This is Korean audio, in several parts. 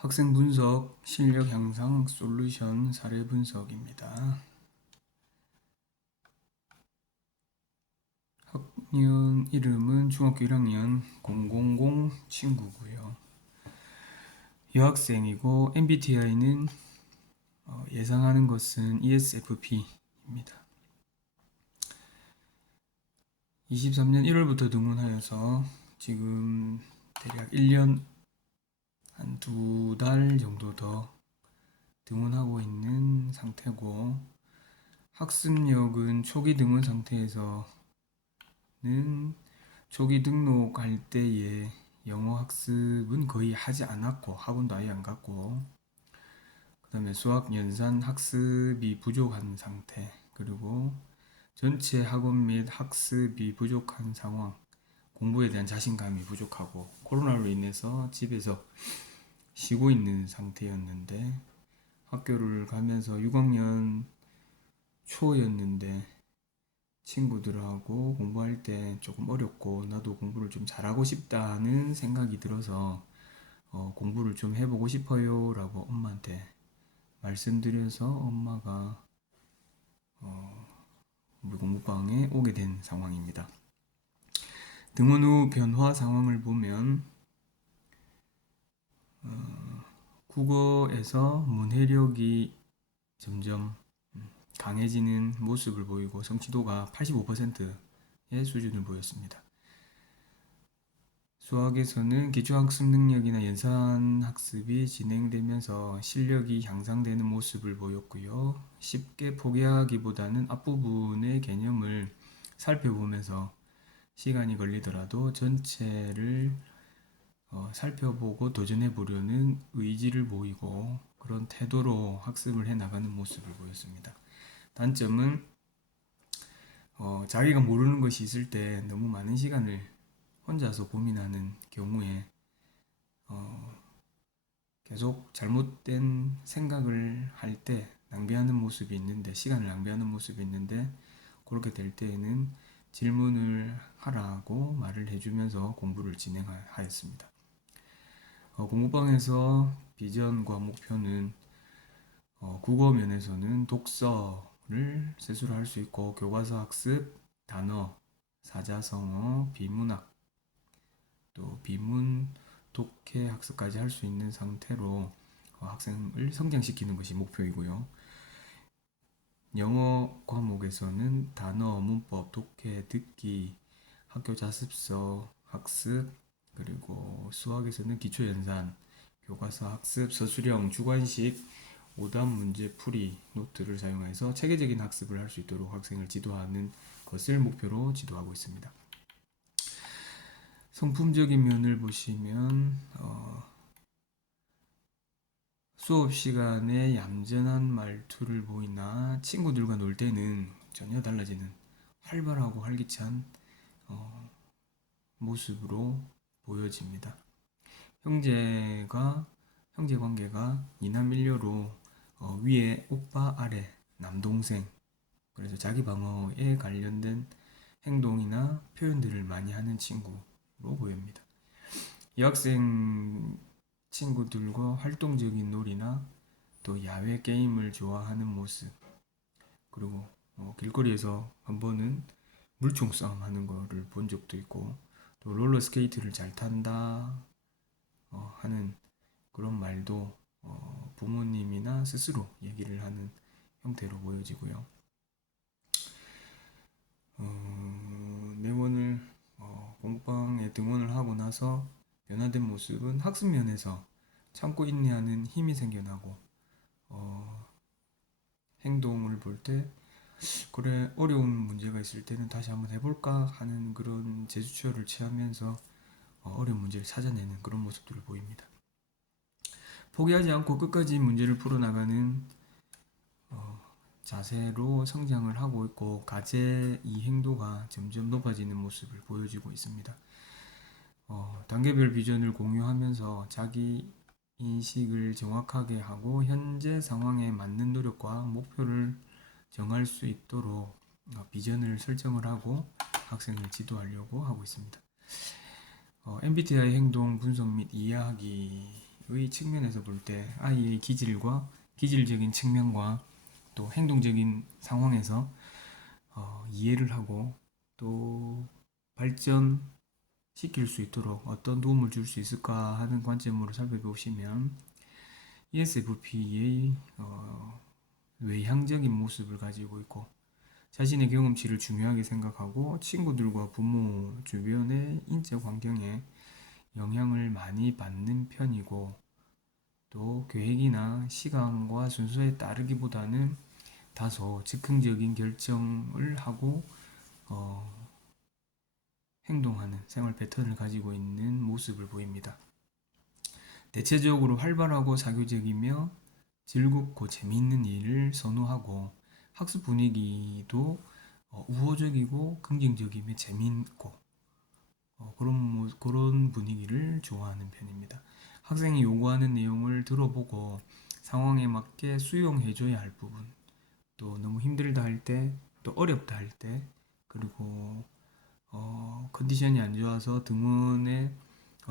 학생 분석, 실력 향상 솔루션 사례 분석입니다. 학년 이름은 중학교 1학년 000 친구고요. 여학생이고 MBTI는 예상하는 것은 ESFP입니다. 23년 1월부터 등원하여서 지금 대략 1년 한 2달 정도 더 등원하고 있는 상태고, 학습력은 초기 등원 상태에서는 초기 등록할 때에 영어 학습은 거의 하지 않았고 학원도 아예 안 갔고, 그 다음에 수학 연산 학습이 부족한 상태, 그리고 전체 학원 및 학습이 부족한 상황, 공부에 대한 자신감이 부족하고 코로나로 인해서 집에서 쉬고 있는 상태였는데, 학교를 가면서 6학년 초였는데 친구들하고 공부할 때 조금 어렵고 나도 공부를 좀 잘하고 싶다는 생각이 들어서 공부를 좀 해보고 싶어요 라고 엄마한테 말씀드려서 엄마가 우리 공부방에 오게 된 상황입니다. 등원 후 변화 상황을 보면 국어에서 문해력이 점점 강해지는 모습을 보이고 성취도가 85%의 수준을 보였습니다. 수학에서는 기초학습 능력이나 연산학습이 진행되면서 실력이 향상되는 모습을 보였고요. 쉽게 포기하기보다는 앞부분의 개념을 살펴보면서 시간이 걸리더라도 전체를 살펴보고 도전해 보려는 의지를 보이고 그런 태도로 학습을 해 나가는 모습을 보였습니다. 단점은 자기가 모르는 것이 있을 때 너무 많은 시간을 혼자서 고민하는 경우에 계속 잘못된 생각을 할 때 낭비하는 모습이 있는데, 시간을 낭비하는 모습이 있는데, 그렇게 될 때에는 질문을 하라고 말을 해주면서 공부를 진행하였습니다. 공부방에서 비전과 목표는 국어 면에서는 독서를 스스로 할 수 있고, 교과서 학습, 단어, 사자성어, 비문학, 또 비문, 독해 학습까지 할 수 있는 상태로 학생을 성장시키는 것이 목표이고요. 영어 과목에서는 단어, 문법, 독해, 듣기, 학교 자습서 학습, 그리고 수학에서는 기초연산, 교과서 학습, 서술형, 주관식, 오답 문제 풀이 노트를 사용해서 체계적인 학습을 할 수 있도록 학생을 지도하는 것을 목표로 지도하고 있습니다. 성품적인 면을 보시면 수업 시간에 얌전한 말투를 보이나 친구들과 놀 때는 전혀 달라지는 활발하고 활기찬 모습으로 보여집니다. 형제 관계가 이남일녀로 위에 오빠, 아래 남동생, 그래서 자기 방어에 관련된 행동이나 표현들을 많이 하는 친구로 보입니다. 여학생 친구들과 활동적인 놀이나 또 야외 게임을 좋아하는 모습, 그리고 길거리에서 한 번은 물총 싸움 하는 거를 본 적도 있고, 또 롤러스케이트를 잘 탄다 하는 그런 말도 부모님이나 스스로 얘기를 하는 형태로 보여지고요. 매번을 공부방에 등원을 하고 나서 변화된 모습은 학습 면에서 참고 인내하는 힘이 생겨나고, 행동을 볼 때 그래, 어려운 문제가 있을 때는 다시 한번 해볼까 하는 그런 재주처를 취하면서 어려운 문제를 찾아내는 그런 모습들을 보입니다. 포기하지 않고 끝까지 문제를 풀어나가는 자세로 성장을 하고 있고, 가제 이행도가 점점 높아지는 모습을 보여주고 있습니다. 단계별 비전을 공유하면서 자기 인식을 정확하게 하고 현재 상황에 맞는 노력과 목표를 정할 수 있도록 비전을 설정을 하고 학생을 지도하려고 하고 있습니다. MBTI 행동 분석 및 이해하기 측면에서 볼 때 아이의 기질적인 측면과 또 행동적인 상황에서 이해를 하고 또 발전시킬 수 있도록 어떤 도움을 줄 수 있을까 하는 관점으로 살펴보시면 ESFP의 외향적인 모습을 가지고 있고 자신의 경험치를 중요하게 생각하고 친구들과 부모 주변의 인적 환경에 영향을 많이 받는 편이고 또 계획이나 시간과 순서에 따르기보다는 다소 즉흥적인 결정을 하고 행동하는 생활 패턴을 가지고 있는 모습을 보입니다. 대체적으로 활발하고 사교적이며 즐겁고 재미있는 일을 선호하고 학습 분위기도 우호적이고 긍정적이며 재미있고 그런 분위기를 좋아하는 편입니다. 학생이 요구하는 내용을 들어보고 상황에 맞게 수용해줘야 할 부분, 또 너무 힘들다 할 때, 또 어렵다 할 때, 그리고 컨디션이 안 좋아서 등원에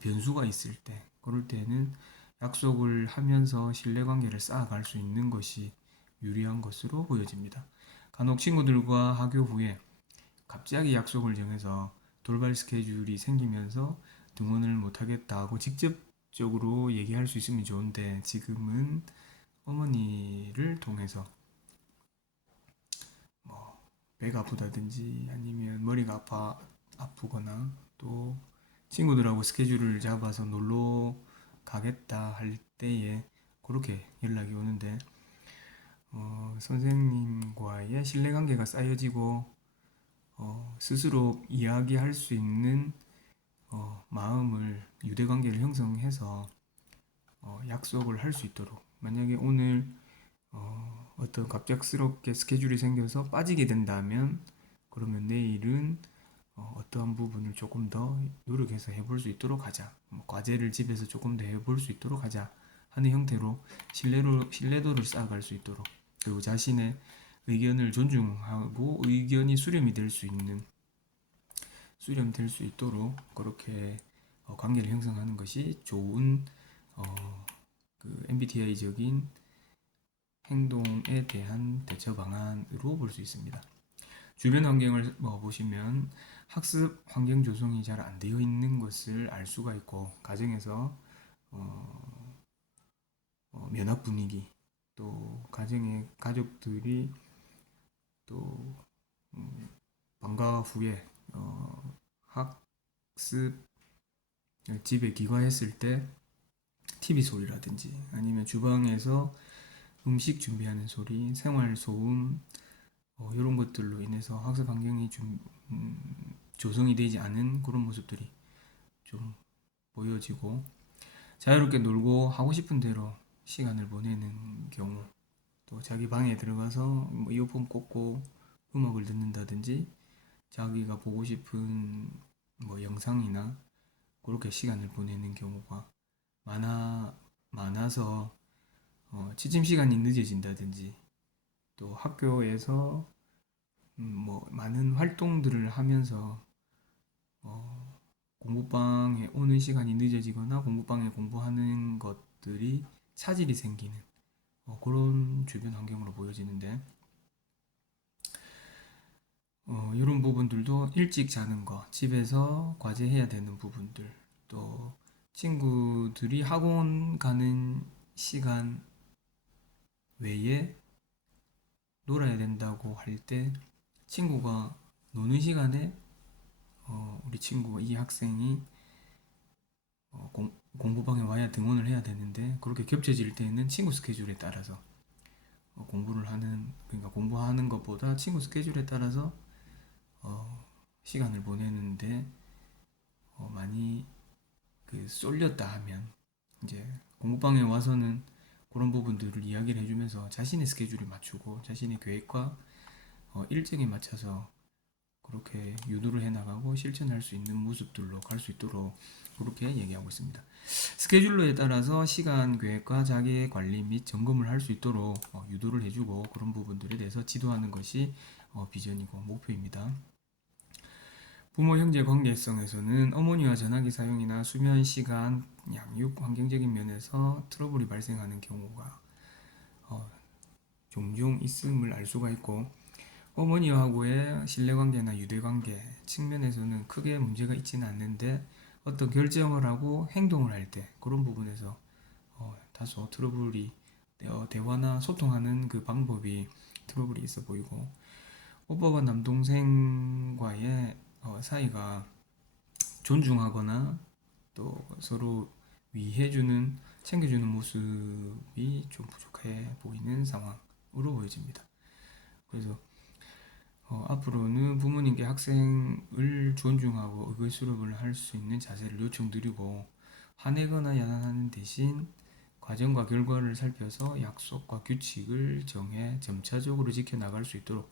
변수가 있을 때, 그럴 때는 약속을 하면서 신뢰관계를 쌓아갈 수 있는 것이 유리한 것으로 보여집니다. 간혹 친구들과 하교 후에 갑자기 약속을 정해서 돌발 스케줄이 생기면서 등원을 못하겠다고 직접적으로 얘기할 수 있으면 좋은데 지금은 어머니를 통해서 뭐 배가 아프다든지 아니면 머리가 아프거나 또 친구들하고 스케줄을 잡아서 놀러 가겠다 할 때에 그렇게 연락이 오는데 선생님과의 신뢰관계가 쌓여지고 스스로 이야기할 수 있는 마음을 유대관계를 형성해서 약속을 할 수 있도록 만약에 오늘 어떤 갑작스럽게 스케줄이 생겨서 빠지게 된다면 그러면 내일은 어떠한 부분을 조금 더 노력해서 해볼 수 있도록 하자. 과제를 집에서 조금 더 해볼 수 있도록 하자 하는 형태로 신뢰도를 쌓아갈 수 있도록 그리고 자신의 의견을 존중하고 의견이 수렴될 수 있도록 그렇게 관계를 형성하는 것이 좋은 그 MBTI적인 행동에 대한 대처 방안으로 볼 수 있습니다. 주변 환경을 보시면 학습 환경 조성이 잘 안 되어 있는 것을 알 수가 있고 가정에서 면학 분위기 또 가정의 가족들이 또 방과 후에 학습 집에 귀가했을 때 TV 소리라든지 아니면 주방에서 음식 준비하는 소리, 생활 소음 이런 것들로 인해서 학습 환경이 좀 조성이 되지 않은 그런 모습들이 좀 보여지고 자유롭게 놀고 하고 싶은 대로 시간을 보내는 경우 또 자기 방에 들어가서 뭐 이어폰 꽂고 음악을 듣는다든지 자기가 보고 싶은 뭐 영상이나 그렇게 시간을 보내는 경우가 많아서 취침 시간이 늦어진다든지 또 학교에서 뭐 많은 활동들을 하면서 공부방에 오는 시간이 늦어지거나 공부방에 공부하는 것들이 차질이 생기는 그런 주변 환경으로 보여지는데 이런 부분들도 일찍 자는 거, 집에서 과제해야 되는 부분들, 또 친구들이 학원 가는 시간 외에 놀아야 된다고 할 때 친구가 노는 시간에 우리 친구가 이 학생이 공부방에 와야 등원을 해야 되는데 그렇게 겹쳐질 때는 친구 스케줄에 따라서 그러니까 공부하는 것보다 친구 스케줄에 따라서 시간을 보내는데 많이 그 쏠렸다 하면 이제 공부방에 와서는 그런 부분들을 이야기를 해주면서 자신의 스케줄에 맞추고 자신의 계획과 일정에 맞춰서 그렇게 유도를 해나가고 실천할 수 있는 모습들로 갈 수 있도록 그렇게 얘기하고 있습니다. 스케줄러에 따라서 시간 계획과 자기 관리 및 점검을 할 수 있도록 유도를 해주고 그런 부분들에 대해서 지도하는 것이 비전이고 목표입니다. 부모 형제 관계성에서는 어머니와 전화기 사용이나 수면 시간 양육 환경적인 면에서 트러블이 발생하는 경우가 종종 있음을 알 수가 있고, 어머니하고의 신뢰관계나 유대관계 측면에서는 크게 문제가 있지는 않는데, 어떤 결정을 하고 행동을 할 때 그런 부분에서 다소 트러블이 대화나 소통하는 그 방법이 트러블이 있어 보이고, 오빠와 남동생과의 사이가 존중하거나 또 서로 위해주는, 챙겨주는 모습이 좀 부족해 보이는 상황으로 보여집니다. 그래서 앞으로는 부모님께 학생을 존중하고 의견 수렴을 할 수 있는 자세를 요청드리고, 화내거나 야단하는 대신 과정과 결과를 살펴서 약속과 규칙을 정해 점차적으로 지켜나갈 수 있도록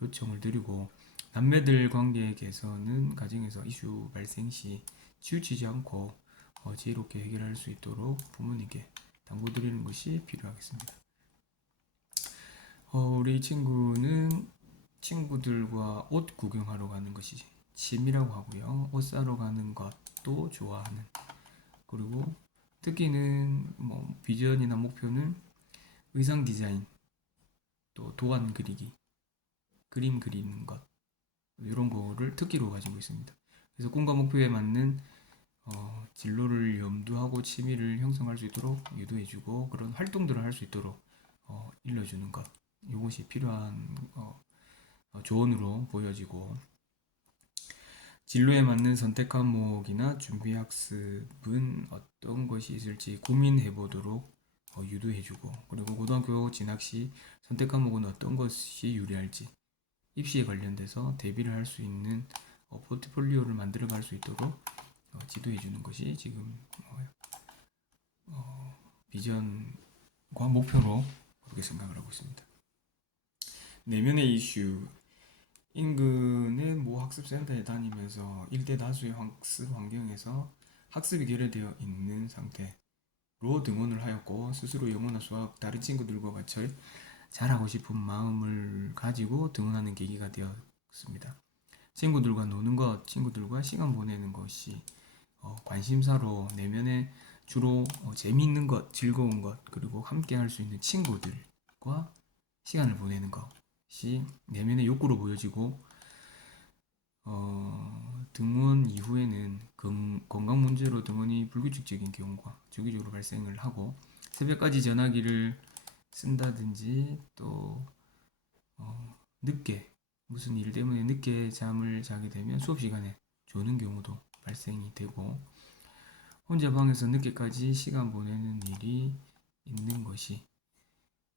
요청을 드리고, 남매들 관계 개선은 가정에서 이슈 발생 시 치우치지 않고 지혜롭게 해결할 수 있도록 부모님께 당부드리는 것이 필요하겠습니다. 우리 친구는 친구들과 옷 구경하러 가는 것이 취미라고 하고요. 옷 사러 가는 것도 좋아하는, 그리고 특기는 비전이나 목표는 의상 디자인, 또 도안 그리기, 그림 그리는 것, 이런 거를 특기로 가지고 있습니다. 그래서 꿈과 목표에 맞는 진로를 염두하고 취미를 형성할 수 있도록 유도해주고, 그런 활동들을 할 수 있도록 일러주는 것, 이것이 필요한 조언으로 보여지고, 진로에 맞는 선택 과목이나 준비 학습은 어떤 것이 있을지 고민해 보도록 유도해주고, 그리고 고등학교 진학 시 선택 과목은 어떤 것이 유리할지 입시에 관련돼서 대비를 할 수 있는 포트폴리오를 만들어 갈 수 있도록 지도해 주는 것이 지금 비전과 목표로 그렇게 생각을 하고 있습니다. 내면의 이슈, 인근의 모 학습센터에 다니면서 일대 다수의 학습 환경에서 학습이 결여되어 있는 상태로 등원을 하였고, 스스로 영어나 수학 다른 친구들과 같이 잘하고 싶은 마음을 가지고 등원하는 계기가 되었습니다. 친구들과 노는 것, 친구들과 시간 보내는 것이 관심사로 내면에 주로 재미있는 것, 즐거운 것, 그리고 함께 할 수 있는 친구들과 시간을 보내는 것이 내면의 욕구로 보여지고, 등원 이후에는 건강 문제로 등원이 불규칙적인 경우가 주기적으로 발생을 하고, 새벽까지 전화기를 쓴다든지 또 늦게 무슨 일 때문에 늦게 잠을 자게 되면 수업 시간에 조는 경우도 발생이 되고, 혼자 방에서 늦게까지 시간 보내는 일이 있는 것이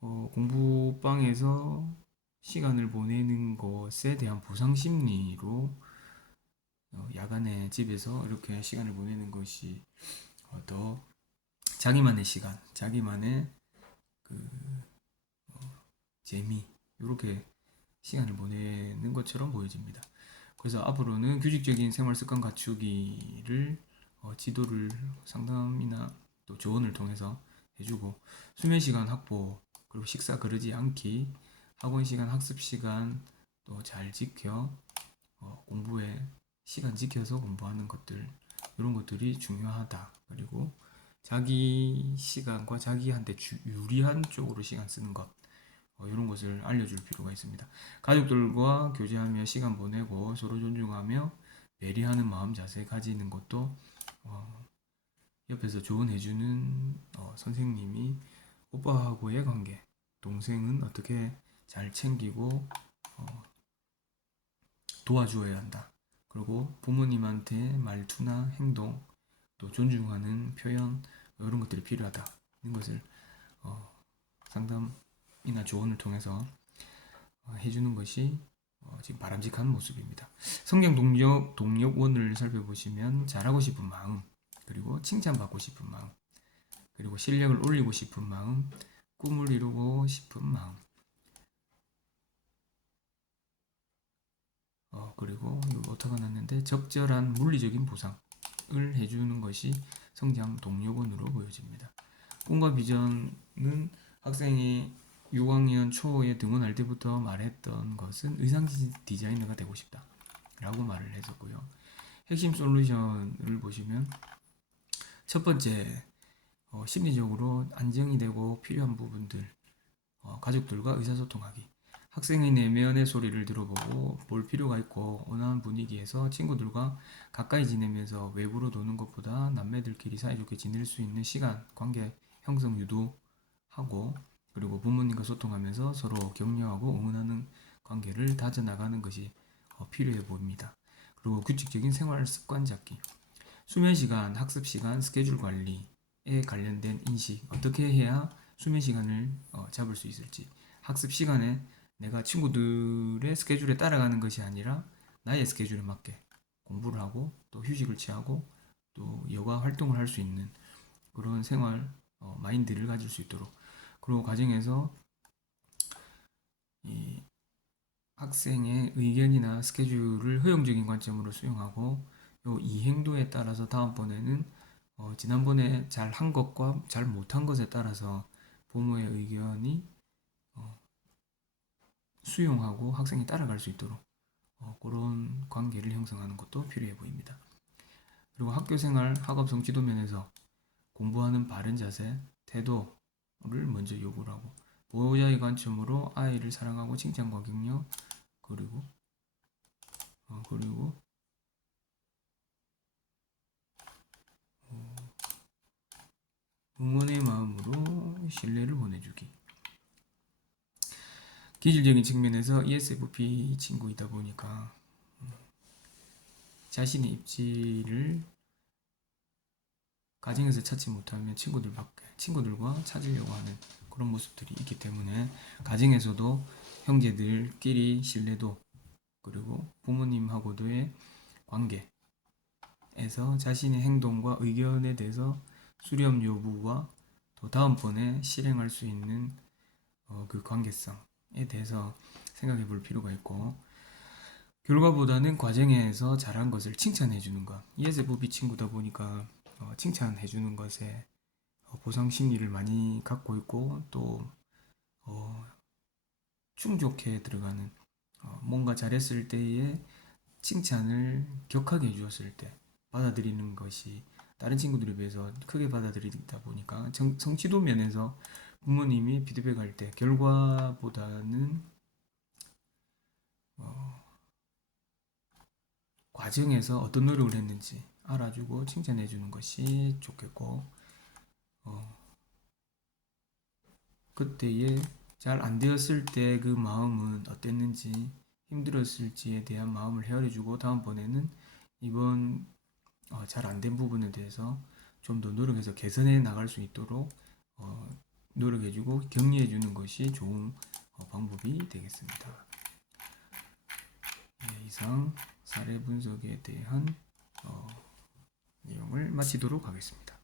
공부방에서 시간을 보내는 것에 대한 보상 심리로 야간에 집에서 이렇게 시간을 보내는 것이 더 자기만의 시간, 자기만의 그 재미, 이렇게 시간을 보내는 것처럼 보여집니다. 그래서 앞으로는 규칙적인 생활 습관 갖추기를 지도를 상담이나 또 조언을 통해서 해주고, 수면 시간 확보, 그리고 식사 거르지 않기, 학원 시간, 학습 시간 또 잘 지켜 공부에 시간 지켜서 공부하는 것들, 이런 것들이 중요하다. 그리고 자기 시간과 자기한테 유리한 쪽으로 시간 쓰는 것, 이런 것을 알려줄 필요가 있습니다. 가족들과 교제하며 시간 보내고 서로 존중하며 배려하는 마음 자세 가지는 것도 옆에서 조언해주는 선생님이 오빠하고의 관계, 동생은 어떻게 잘 챙기고 도와주어야 한다. 그리고 부모님한테 말투나 행동, 또 존중하는 표현, 이런 것들이 필요하다. 이런 것을 상담이나 조언을 통해서 해주는 것이 지금 바람직한 모습입니다. 성장 동력원을 살펴보시면 잘하고 싶은 마음, 그리고 칭찬받고 싶은 마음, 그리고 실력을 올리고 싶은 마음, 꿈을 이루고 싶은 마음, 그리고 오타가 났는데 적절한 물리적인 보상을 해주는 것이 성장 동력원으로 보여집니다. 꿈과 비전은 학생이 6학년 초에 등원할 때부터 말했던 것은 의상 디자이너가 되고 싶다 라고 말을 했었고요. 핵심 솔루션을 보시면 첫 번째, 심리적으로 안정이 되고 필요한 부분들, 가족들과 의사소통하기. 학생의 내면의 소리를 들어보고 볼 필요가 있고 원하는 분위기에서 친구들과 가까이 지내면서 외부로 노는 것보다 남매들끼리 사이좋게 지낼 수 있는 시간, 관계 형성 유도하고 그리고 부모님과 소통하면서 서로 격려하고 응원하는 관계를 다져나가는 것이 필요해 보입니다. 그리고 규칙적인 생활 습관 잡기. 수면 시간, 학습 시간, 스케줄 관리에 관련된 인식, 어떻게 해야 수면 시간을 잡을 수 있을지, 학습 시간에 내가 친구들의 스케줄에 따라가는 것이 아니라 나의 스케줄에 맞게 공부를 하고 또 휴식을 취하고 또 여가 활동을 할 수 있는 그런 생활 마인드를 가질 수 있도록, 그리고 과정에서 이 학생의 의견이나 스케줄을 허용적인 관점으로 수용하고 요 이행도에 따라서 다음번에는 지난번에 잘 한 것과 잘 못한 것에 따라서 부모의 의견이 수용하고 학생이 따라갈 수 있도록 그런 관계를 형성하는 것도 필요해 보입니다. 그리고 학교생활, 학업성 지도면에서 공부하는 바른 자세, 태도를 먼저 요구를 하고 보호자의 관점으로 아이를 사랑하고 칭찬과 격려, 그리고 응원의 마음으로 신뢰를 보내주기. 기질적인 측면에서 ESFP 친구이다 보니까 자신의 입지를 가정에서 찾지 못하면 친구들과 찾으려고 하는 그런 모습들이 있기 때문에 가정에서도 형제들끼리 신뢰도 그리고 부모님하고도의 관계에서 자신의 행동과 의견에 대해서 수렴 여부와 또 다음번에 실행할 수 있는 그 관계성에 대해서 생각해 볼 필요가 있고, 결과보다는 과정에서 잘한 것을 칭찬해 주는 것. ESFP 친구다 보니까 칭찬해 주는 것에 보상 심리를 많이 갖고 있고 또 충족해 들어가는, 뭔가 잘했을 때의 칭찬을 격하게 해주었을 때 받아들이는 것이 다른 친구들에 비해서 크게 받아들이다 보니까 성취도 면에서 부모님이 피드백할 때 결과보다는 과정에서 어떤 노력을 했는지 알아주고 칭찬해 주는 것이 좋겠고, 그때에 잘 안 되었을 때 그 마음은 어땠는지 힘들었을지에 대한 마음을 헤아려주고 다음번에는 이번 잘 안 된 부분에 대해서 좀 더 노력해서 개선해 나갈 수 있도록 노력해주고 격려해주는 것이 좋은 방법이 되겠습니다. 네, 이상 사례 분석에 대한 내용을 마치도록 하겠습니다.